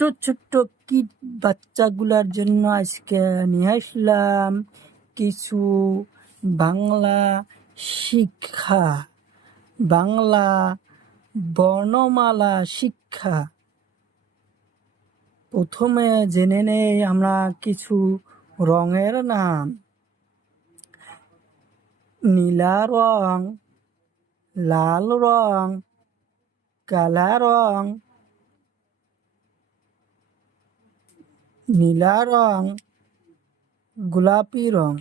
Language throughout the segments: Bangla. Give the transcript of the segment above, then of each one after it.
ছোট্ট ছোট্ট কিড বাচ্চাগুলার জন্য আজকে নিয়ে আসলাম কিছু বাংলা শিক্ষা, বাংলা বর্ণমালা শিক্ষা। প্রথমে জেনে নেই আমরা কিছু রঙের নাম। নীলা রং, লাল রং, কালা রং, নীলা রং, গোলাপি রং।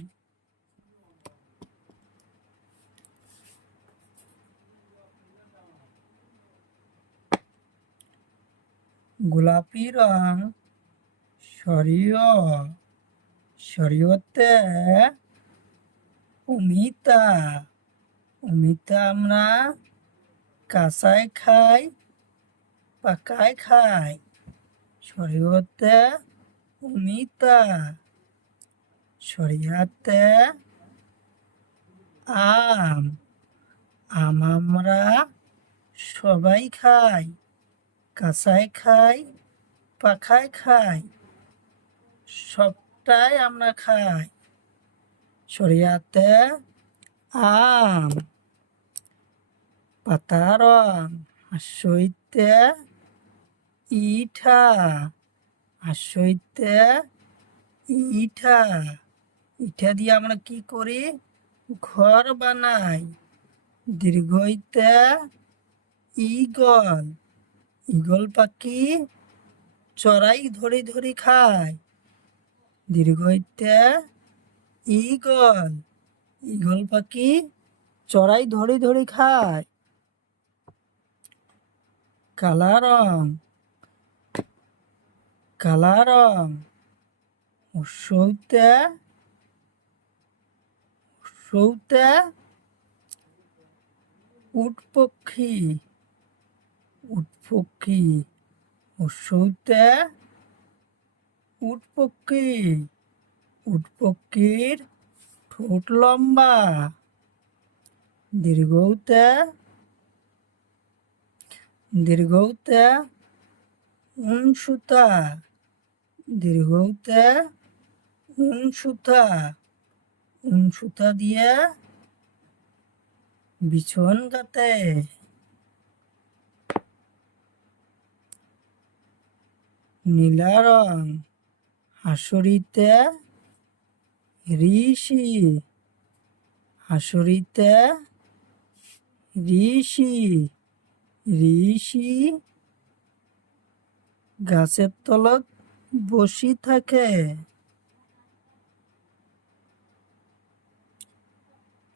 গোলাপি রং শরীয়তে অমিতা। অমিতা আমরা কাঁচায় খাই, পাকায় খাই। শরীয়তে অমিতা। শরিয়াতে আম। আম আমরা সবাই খাই, কাঁচায় খাই, পাকায় খাই, সবটাই আমরা খাই। শরিয়াতে আম। পাতা রং হাসইতে ইটা। হাসইতে ইটা। ইটা দিয়ে আমরা কি করি? ঘর বানাই। দীর্ঘইতে ঈগল। ঈগল পাখি চড়াই ধরে ধরে খায়। দীর্ঘইতে ঈগল। ঈগল পাখি চড়াই ধরে ধরে খায়। কালা রং। কালা রং সৌতে উট পক্ষী। উট পক্ষী সৌতে উট পক্ষী। উট পক্ষীর ঠোঁট লম্বা। দীর্ঘতে সুতা। দীর্ঘতে সুতা। সুতা দিয়ে বিছন গাতে। নীলা রং হাসরিতে ঋষি। হাসরিতে ঋষি। ঋষি গাছের তলত বসি থাকে।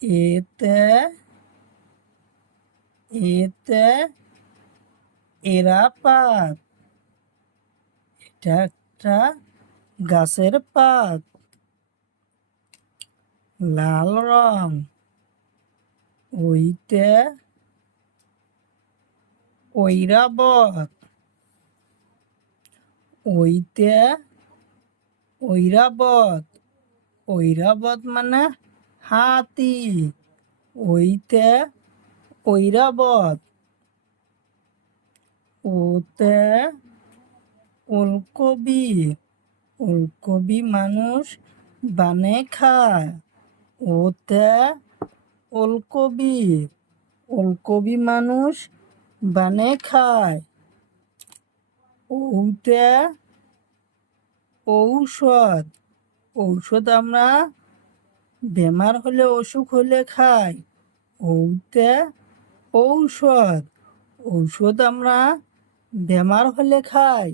এতে এরা পাত। এটা একটা গাছের পাত। লাল রং ওইতে ঐরাবত। ওইতে ঐরাবত। ঐরাবত মানে হাতি। ওইতে ঐরাবত। ওতে ওলকবি। ওলকবি মানুষ বানে খায়। ওতে ওলকবি। ওলকবি মানুষ বানে খায়। ওতে ঔষধ। ঔষধ আমরা বেমার হলে, অসুখ হলে খাই। ওতে ঔষধ। ঔষধ আমরা বেমার হলে খাই।